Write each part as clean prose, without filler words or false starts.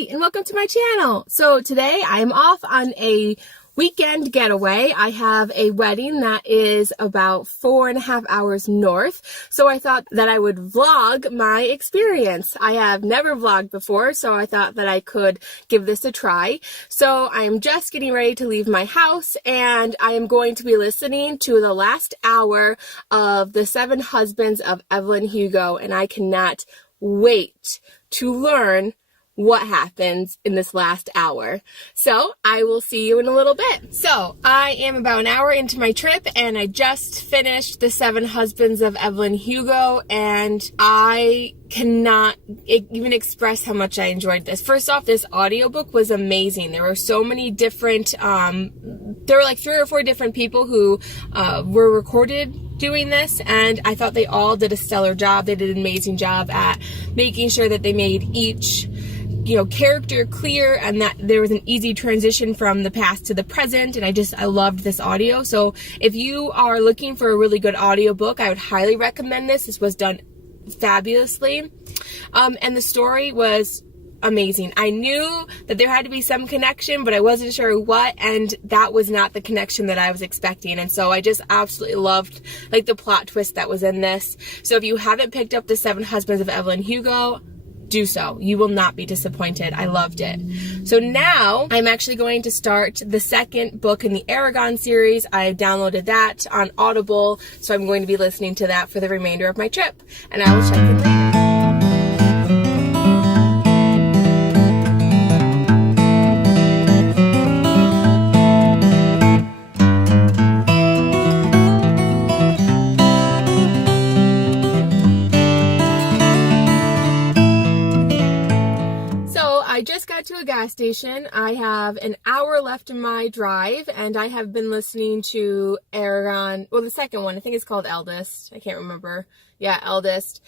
Hi, and welcome to my channel. So today I am off on a weekend getaway. I have a wedding that is about 4.5 hours north. So I thought that I would vlog my experience. I have never vlogged before, so I thought that I could give this a try. So I am just getting ready to leave my house, and I am going to be listening to the last hour of The 7 Husbands of Evelyn Hugo, and I cannot wait to learn what happens in this last hour. So I will see you in a little bit. So I am about an hour into my trip, and I just finished The 7 Husbands of Evelyn Hugo, and I cannot even express how much I enjoyed this. First off, this audiobook was amazing. There were so many different, there were like 3 or 4 different people who were recorded doing this, and I thought they all did a stellar job. They did an amazing job at making sure that they made each character clear, and that there was an easy transition from the past to the present, and I loved this audio. So if you are looking for a really good audiobook, I would highly recommend this. This was done fabulously, and the story was amazing. I knew that there had to be some connection, but I wasn't sure what, and that was not the connection that I was expecting. And so I just absolutely loved the plot twist that was in this. So if you haven't picked up The 7 Husbands of Evelyn Hugo, do so. You will not be disappointed. I loved it. So now I'm actually going to start the second book in the Eragon series. I downloaded that on Audible, so I'm going to be listening to that for the remainder of my trip, and I will check in later. I just got to a gas station. I have an hour left in my drive, and I have been listening to Eragon, well, the second one, I think it's called Eldest. I can't remember. Yeah, Eldest.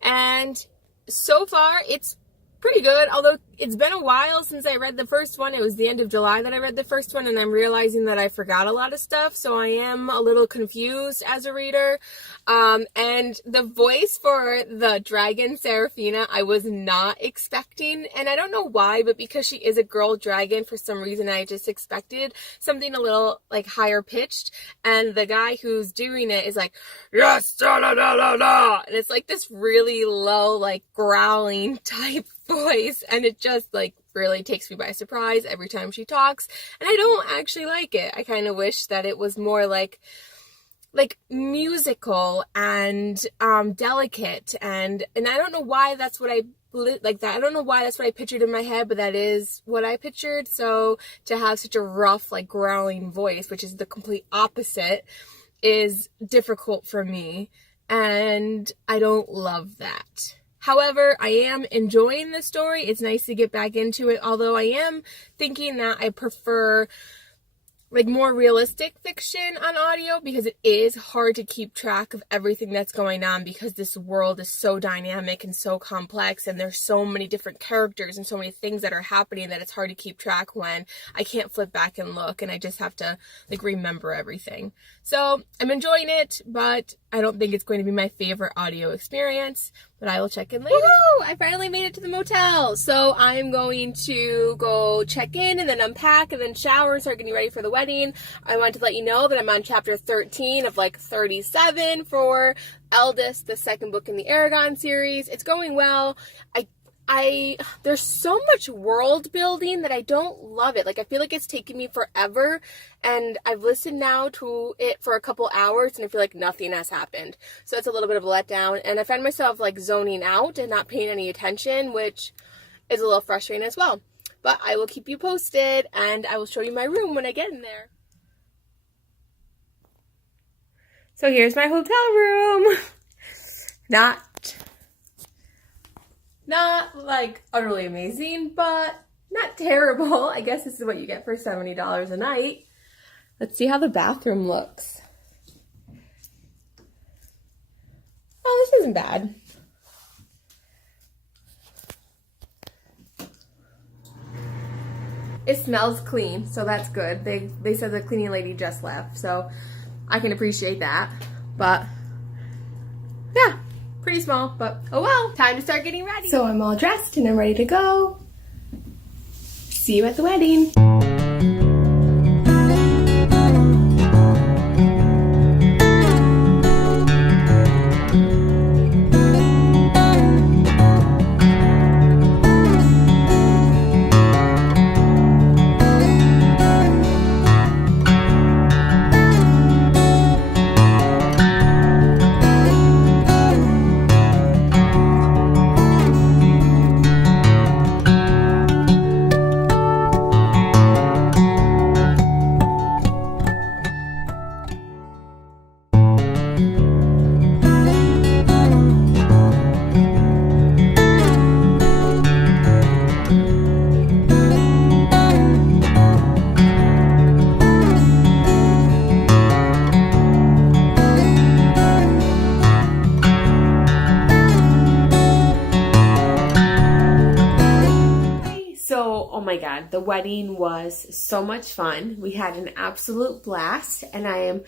And so far, it's pretty good, although it's been a while since I read the first one. It was the end of July that I read the first one, and I'm realizing that I forgot a lot of stuff, so I am a little confused as a reader. And the voice for the dragon, Seraphina, I was not expecting, and I don't know why, but because she is a girl dragon, for some reason I just expected something a little higher pitched, and the guy who's doing it is like, yes, da da da da da, and it's this really low, growling type voice, and it just really takes me by surprise every time she talks, and I don't actually like it. I kind of wish that it was more like musical and delicate, and I don't know why that's what I that. I don't know why that's what I pictured in my head, but that is what I pictured. So to have such a rough growling voice, which is the complete opposite, is difficult for me, and I don't love that. However, I am enjoying the story. It's nice to get back into it, although I am thinking that I prefer more realistic fiction on audio, because it is hard to keep track of everything that's going on, because this world is so dynamic and so complex, and there's so many different characters and so many things that are happening that it's hard to keep track when I can't flip back and look, and I just have to remember everything. So I'm enjoying it, but I don't think it's going to be my favorite audio experience, but I will check in later. Woohoo! I finally made it to the motel. So I'm going to go check in and then unpack and then shower and start getting ready for the wedding. I want to let you know that I'm on chapter 13 of 37 for Eldest, the second book in the Eragon series. It's going well. There's so much world building that I don't love it. I feel like it's taking me forever, and I've listened now to it for a couple hours, and I feel like nothing has happened. So that's a little bit of a letdown, and I find myself zoning out and not paying any attention, which is a little frustrating as well. But I will keep you posted, and I will show you my room when I get in there. So here's my hotel room. Not utterly amazing, but not terrible. I guess this is what you get for $70 a night. Let's see how the bathroom looks. Oh, this isn't bad. It smells clean, so that's good. They said the cleaning lady just left, so I can appreciate that. But yeah, pretty small, but oh well. Time to start getting ready. So I'm all dressed and I'm ready to go. See you at the wedding. Oh my God, the wedding was so much fun. We had an absolute blast, and I am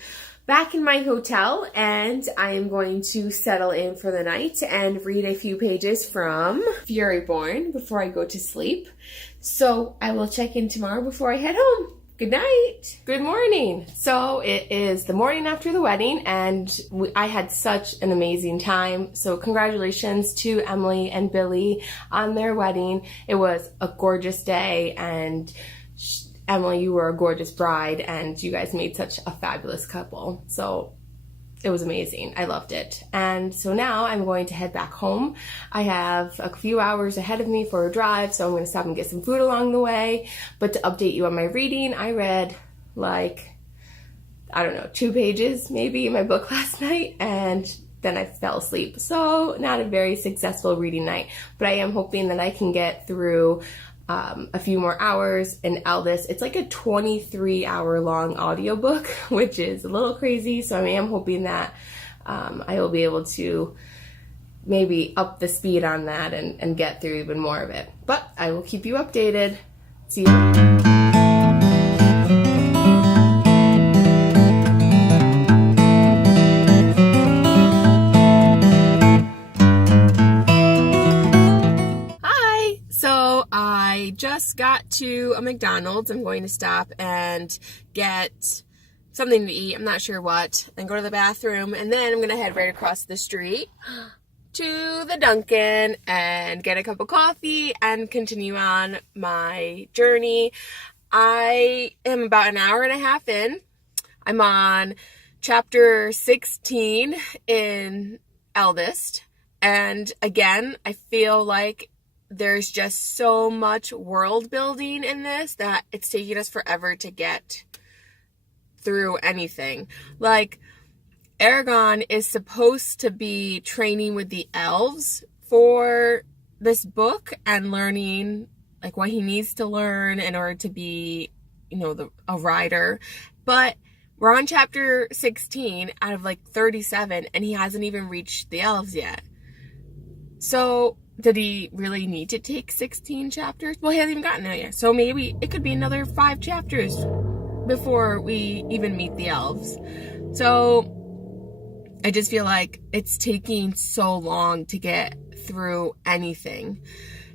back in my hotel, and I am going to settle in for the night and read a few pages from Furyborn before I go to sleep. So I will check in tomorrow before I head home. Good night. Good morning. So it is the morning after the wedding, and I had such an amazing time. So congratulations to Emily and Billy on their wedding. It was a gorgeous day, and Emily, you were a gorgeous bride, and you guys made such a fabulous couple. So it was amazing. I loved it. And so now I'm going to head back home. I have a few hours ahead of me for a drive, so I'm going to stop and get some food along the way. But to update you on my reading, I read like, I don't know, 2 pages maybe in my book last night, and then I fell asleep. So not a very successful reading night, but I am hoping that I can get through a few more hours in Eldest. It's like a 23-hour long audiobook, which is a little crazy. So I am hoping that I will be able to maybe up the speed on that and get through even more of it. But I will keep you updated. See you later. I just got to a McDonald's. I'm going to stop and get something to eat. I'm not sure what. Then go to the bathroom, and then I'm going to head right across the street to the Dunkin' and get a cup of coffee and continue on my journey. I am about an hour and a half in. I'm on chapter 16 in Eldest, and again, I feel like there's just so much world building in this that it's taking us forever to get through anything. Like, Eragon is supposed to be training with the elves for this book and learning like what he needs to learn in order to be, you know, a writer. But we're on chapter 16 out of like 37, and he hasn't even reached the elves yet. So did he really need to take 16 chapters? Well, he hasn't even gotten there yet. So maybe it could be another 5 chapters before we even meet the elves. So I just feel like it's taking so long to get through anything.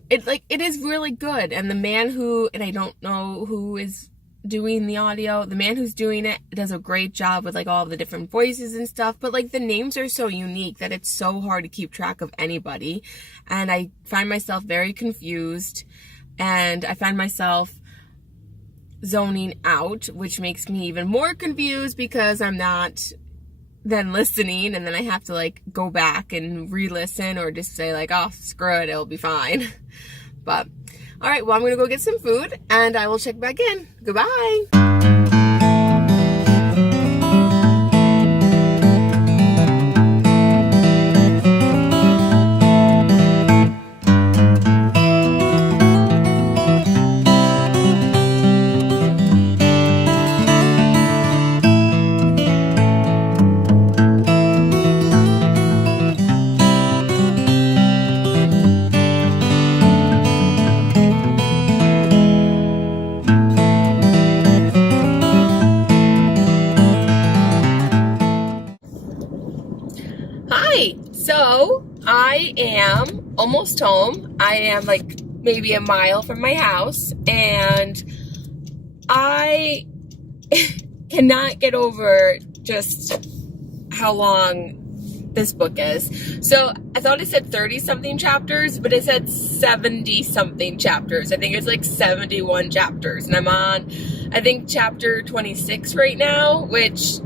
It is really good. And the man who, and I don't know who is doing the audio, the man who's doing it does a great job with like all the different voices and stuff, but like the names are so unique that it's so hard to keep track of anybody, and I find myself very confused, and I find myself zoning out, which makes me even more confused because I'm not then listening, and then I have to like go back and re-listen or just say like, oh, screw it, it'll be fine. But all right, well, I'm gonna go get some food and I will check back in. Goodbye. So I am almost home. I am like maybe a mile from my house, and I cannot get over just how long this book is. So I thought it said 30 something chapters, but it said 70 something chapters. I think it's like 71 chapters, and I'm on, I think, chapter 26 right now, which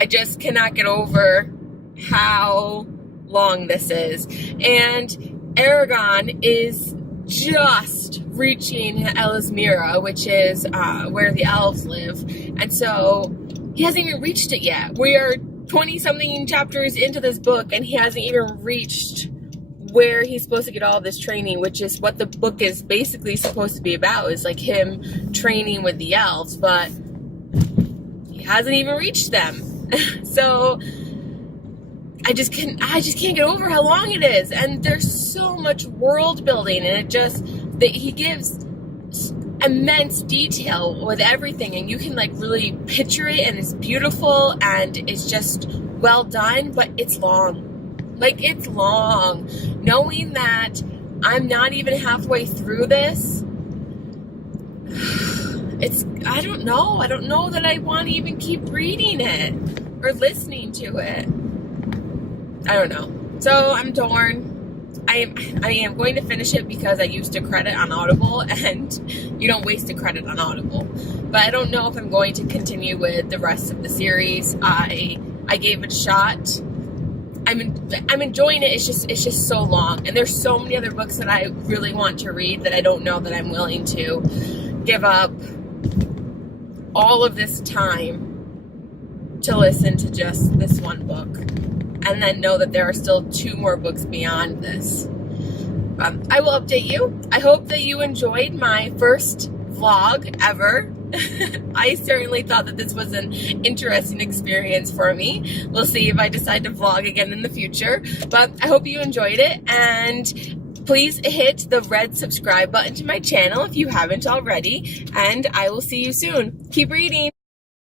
I just cannot get over how long this is. And Eragon is just reaching Elismira, which is where the elves live, and so he hasn't even reached it yet. We are 20 something chapters into this book, and he hasn't even reached where he's supposed to get all this training, which is what the book is basically supposed to be about, is like him training with the elves, but he hasn't even reached them. So I just can't get over how long it is, and there's so much world building, and he gives immense detail with everything, and you can like really picture it, and it's beautiful, and it's just well done, but it's long. Like, it's long. Knowing that I'm not even halfway through this, I don't know that I want to even keep reading it or listening to it. I don't know. So I'm torn. I am going to finish it because I used a credit on Audible, and you don't waste a credit on Audible. But I don't know if I'm going to continue with the rest of the series. I gave it a shot. I'm enjoying it. It's just so long, and there's so many other books that I really want to read that I don't know that I'm willing to give up all of this time to listen to just this one book, and then know that there are still 2 more books beyond this. I will update you. I hope that you enjoyed my first vlog ever. I certainly thought that this was an interesting experience for me. We'll see if I decide to vlog again in the future, but I hope you enjoyed it, and please hit the red subscribe button to my channel if you haven't already, and I will see you soon. Keep reading!